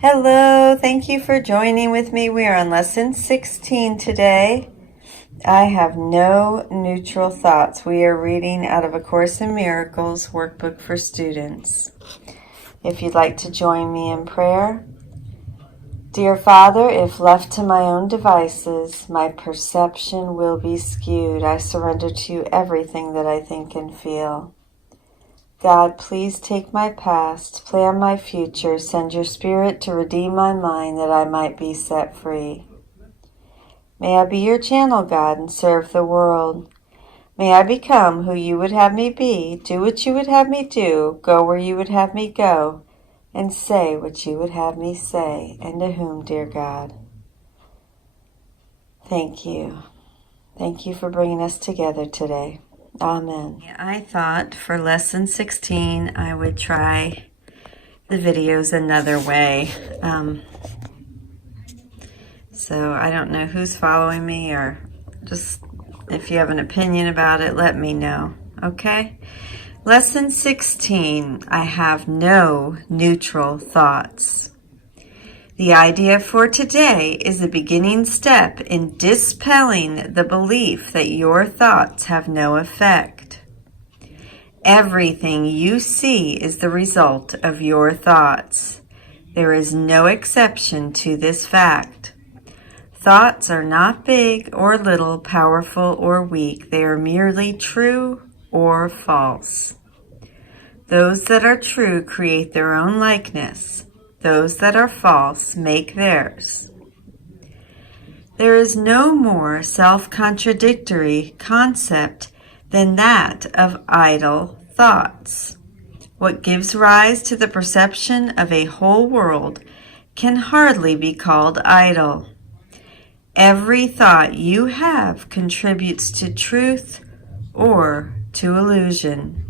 Hello, thank you for joining with me. We are on lesson 16 today. I have no neutral thoughts. We are reading out of A Course in Miracles workbook for students. If you'd like to join me in prayer. Dear Father, if left to my own devices, my perception will be skewed. I surrender to you everything that I think and feel. God, please take my past, plan my future, send your Spirit to redeem my mind that I might be set free. May I be your channel, God, and serve the world. May I become who you would have me be, do what you would have me do, go where you would have me go, and say what you would have me say, and to whom, dear God. Thank you. Thank you for bringing us together today. Amen. I thought for lesson 16 I would try the videos another way. So I don't know who's following me, or just if you have an opinion about it, let me know. Okay? Lesson 16, I have no neutral thoughts. The idea for today is the beginning step in dispelling the belief that your thoughts have no effect. Everything you see is the result of your thoughts. There is no exception to this fact. Thoughts are not big or little, powerful or weak. They are merely true or false. Those that are true create their own likeness. Those that are false make theirs. There is no more self-contradictory concept than that of idle thoughts. What gives rise to the perception of a whole world can hardly be called idle. Every thought you have contributes to truth or to illusion.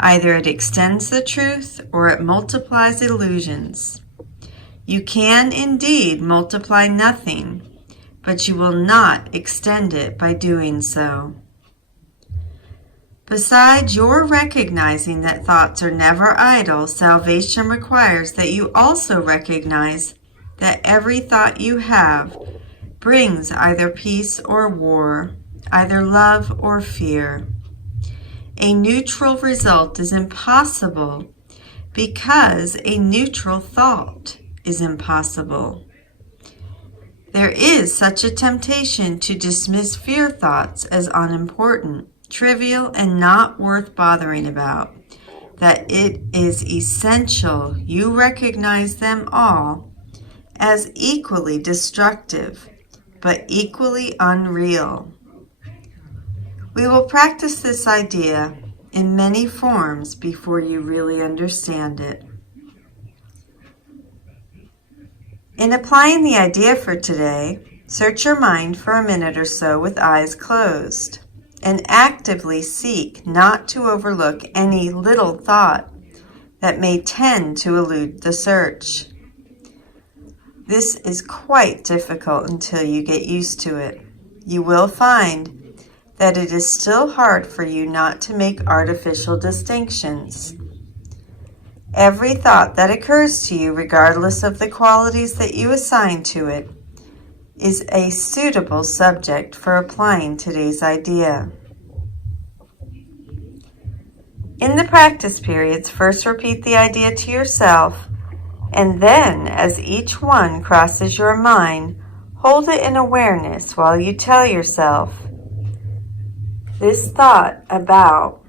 Either it extends the truth or it multiplies illusions. You can indeed multiply nothing, but you will not extend it by doing so. Besides your recognizing that thoughts are never idle, salvation requires that you also recognize that every thought you have brings either peace or war, either love or fear. A neutral result is impossible because a neutral thought is impossible. There is such a temptation to dismiss fear thoughts as unimportant, trivial, and not worth bothering about, that it is essential you recognize them all as equally destructive, but equally unreal. We will practice this idea in many forms before you really understand it. In applying the idea for today, search your mind for a minute or so with eyes closed and actively seek not to overlook any little thought that may tend to elude the search. This is quite difficult until you get used to it. You will find that it is still hard for you not to make artificial distinctions. Every thought that occurs to you, regardless of the qualities that you assign to it, is a suitable subject for applying today's idea. In the practice periods, first repeat the idea to yourself, and then, as each one crosses your mind, hold it in awareness while you tell yourself, this thought about,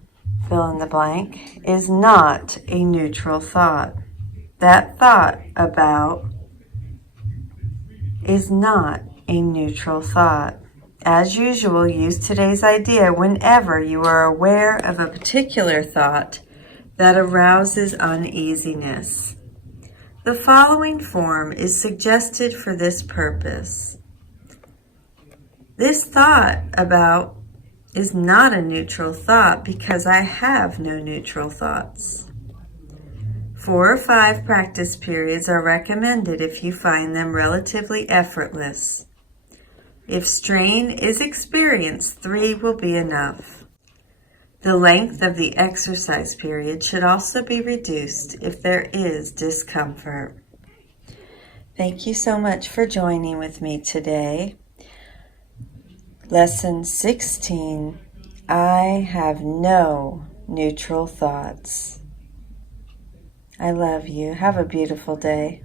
fill in the blank, is not a neutral thought. That thought about is not a neutral thought. As usual, use today's idea whenever you are aware of a particular thought that arouses uneasiness. The following form is suggested for this purpose. This thought about is not a neutral thought because I have no neutral thoughts. 4 or 5 practice periods are recommended if you find them relatively effortless. If strain is experienced, 3 will be enough. The length of the exercise period should also be reduced if there is discomfort. Thank you so much for joining with me today. Lesson 16, I have no neutral thoughts. I love you. Have a beautiful day.